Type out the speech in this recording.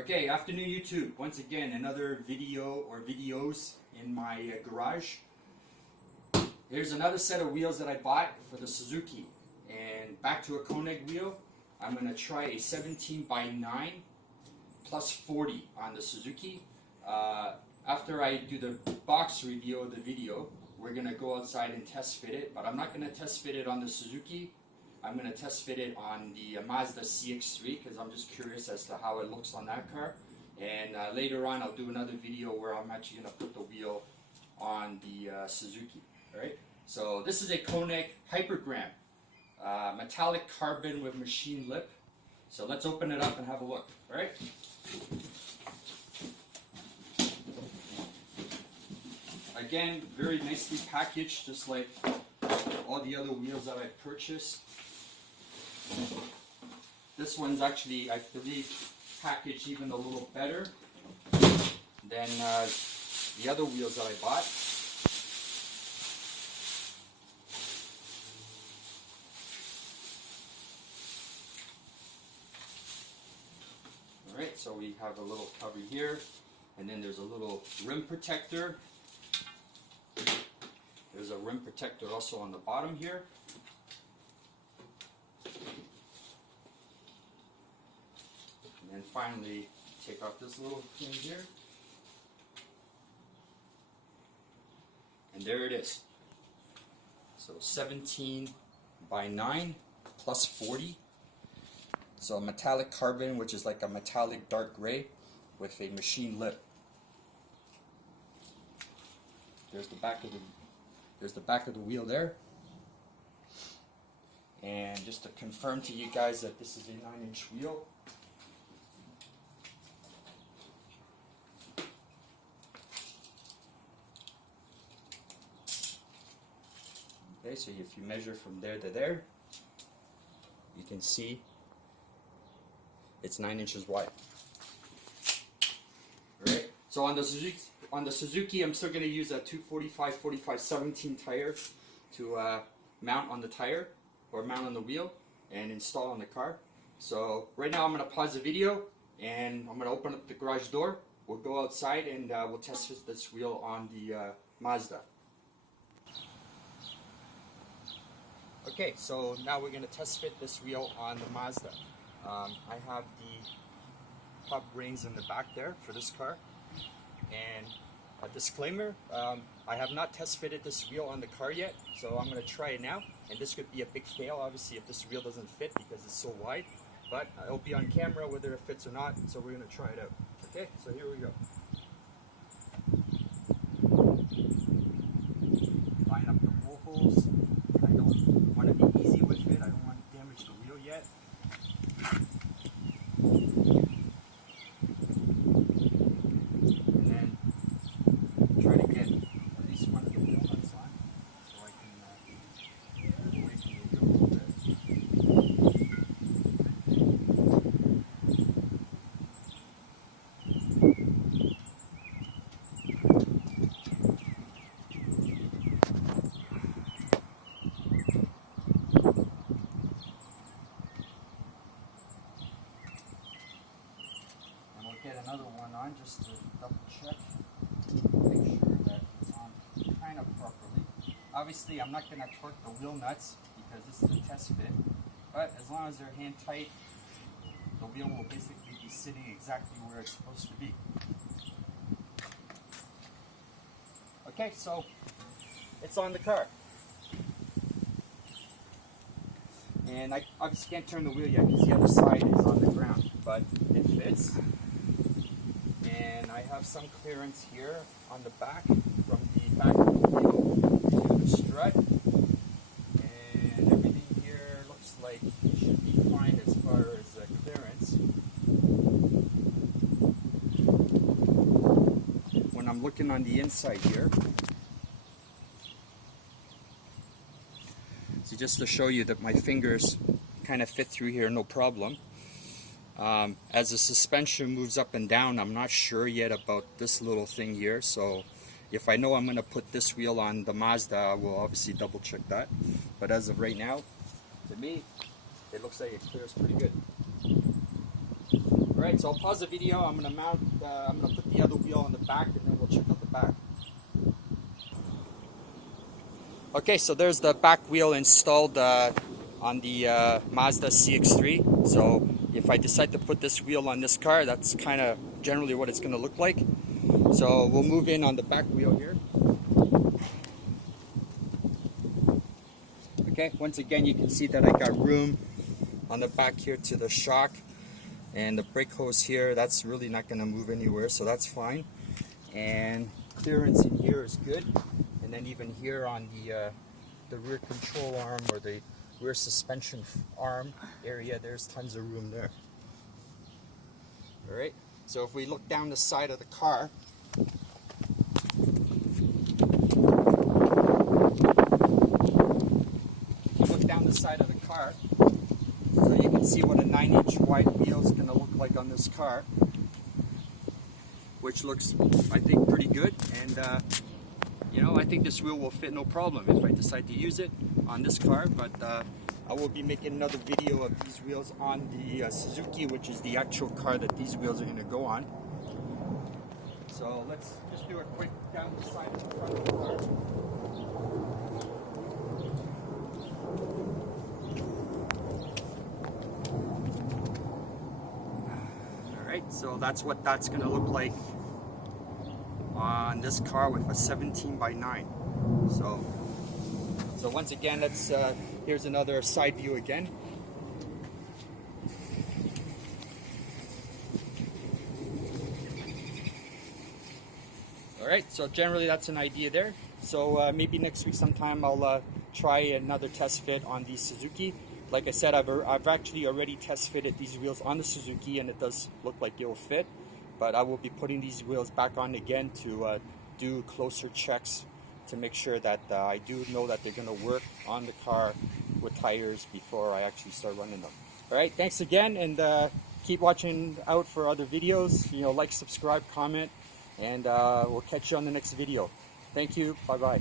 Okay, afternoon YouTube. Once again, another video or videos in my garage. Here's another set of wheels that I bought for the Suzuki. And back to a Konig wheel. I'm going to try a 17 by 9 plus 40 on the Suzuki. After I do the box review of the video, we're going to go outside and test fit it. But I'm not going to test fit it on the Suzuki. I'm going to test fit it on the Mazda CX-3 because I'm just curious as to how it looks on that car. And later on I'll do another video where I'm actually going to put the wheel on the Suzuki. Alright, so this is a Konig Hypergram, metallic carbon with machine lip. So let's open it up and have a look. Alright. Again, very nicely packaged, just like all the other wheels that I've purchased. This one's actually, I believe, packaged even a little better than the other wheels that I bought. Alright, so we have a little cover here, and then there's a little rim protector. There's a rim protector also on the bottom here. And finally, take off this little thing here. And there it is. So 17 by 9 plus 40. So metallic carbon, which is like a metallic dark gray with a machine lip. There's the back of the wheel there. And just to confirm to you guys that this is a 9-inch wheel. Okay, so if you measure from there to there, you can see it's 9 inches wide. Alright, so on the Suzuki, I'm still going to use a 245/45/17 tire to mount on the tire or mount on the wheel and install on the car. So right now I'm going to pause the video and I'm going to open up the garage door. We'll go outside and we'll test fit this wheel on the Mazda. Okay, so now we're going to test fit this wheel on the Mazda. I have the hub rings in the back there for this car. And a disclaimer, I have not test fitted this wheel on the car yet, so I'm going to try it now. And this could be a big fail, obviously, if this wheel doesn't fit because it's so wide. But it'll be on camera whether it fits or not, so we're going to try it out. Okay, so here we go. Line up the roll holes. I don't want to be easy with it. I don't want to damage the wheel yet. And then try to get at least one of the wheel nuts on so I can get away from the wheel a little bit. Get another one on just to double check, make sure that it's on kind of properly. Obviously I'm not going to torque the wheel nuts because this is a test fit, but as long as they're hand tight, the wheel will basically be sitting exactly where it's supposed to be. Okay, so it's on the car. And I obviously can't turn the wheel yet because the other side is on the ground, but it fits. And I have some clearance here on the back, from the back of the wheel to the strut. And everything here looks like it should be fine as far as clearance. When I'm looking on the inside here, so just to show you that my fingers kind of fit through here no problem. As the suspension moves up and down, I'm not sure yet about this little thing here, so if I know I'm going to put this wheel on the Mazda, I will obviously double check that. But as of right now, to me, it looks like it clears pretty good. Alright, so I'll pause the video. I'm gonna put the other wheel on the back, and then we'll check out the back. Okay, so there's the back wheel installed on the Mazda CX-3. So if I decide to put this wheel on this car, that's kind of generally what it's going to look like. So we'll move in on the back wheel here. Okay, once again you can see that I got room on the back here to the shock, and the brake hose here, that's really not going to move anywhere, so that's fine. And clearance in here is good. And then even here on the rear control arm, or the rear suspension arm area, there's tons of room there. Alright, so if we look down the side of the car, so you can see what a 9-inch wide wheel is going to look like on this car, which looks, I think, pretty good. And you know, I think this wheel will fit no problem if I decide to use it on this car. But I will be making another video of these wheels on the Suzuki, which is the actual car that these wheels are going to go on. So let's just do a quick down the side of the front of the car. Alright, so that's what that's going to look like on this car with a 17x9. So once again, let's here's another side view again. Alright, so generally that's an idea there. So maybe next week sometime I'll try another test fit on the Suzuki. Like I said, I've actually already test fitted these wheels on the Suzuki, and it does look like it will fit. But I will be putting these wheels back on again to do closer checks to make sure that I do know that they're going to work on the car with tires before I actually start running them. Alright, thanks again, and keep watching out for other videos. You know, like, subscribe, comment, and we'll catch you on the next video. Thank you. Bye-bye.